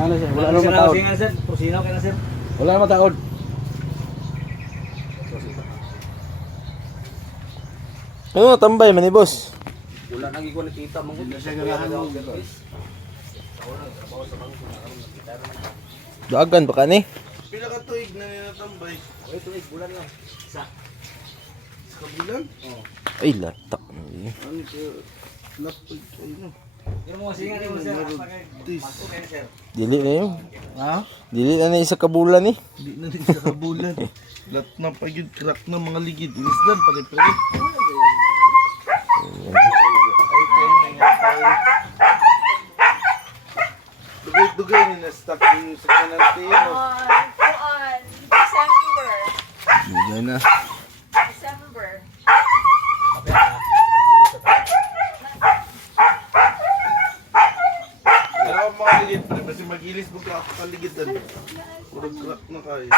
Ano siya? Wala namang taod. Pusinaw ka na sir. Wala namang taod. Ano, tambay man ni boss. Wala nang ikaw nakita mong Hindi siya ganahan mo. Duagan pa ka ni? Pila ka tuig na ninatambay? Oy, tuig bulan lang. Isa. Sa kabulan? Ay, latak. Ano siya? Lapag kayo no? Yung mga singa mo sir. Tis. Okay sir. Dili na yun. Ha? Dili na na isa kabulan eh. Hindi na rin sa kabulan. Lat na pa yun, crack na mga ligid. Inisdan pa rin pala. Ay, kayo na nga tayo. Dugay-dugay ni na-stuck yung sa kanante no? On December. Dili na. December. Kaya mga ligid pa rin. Kasi mag-ilis mo ka ako kaligidan. Puro crack na kayo.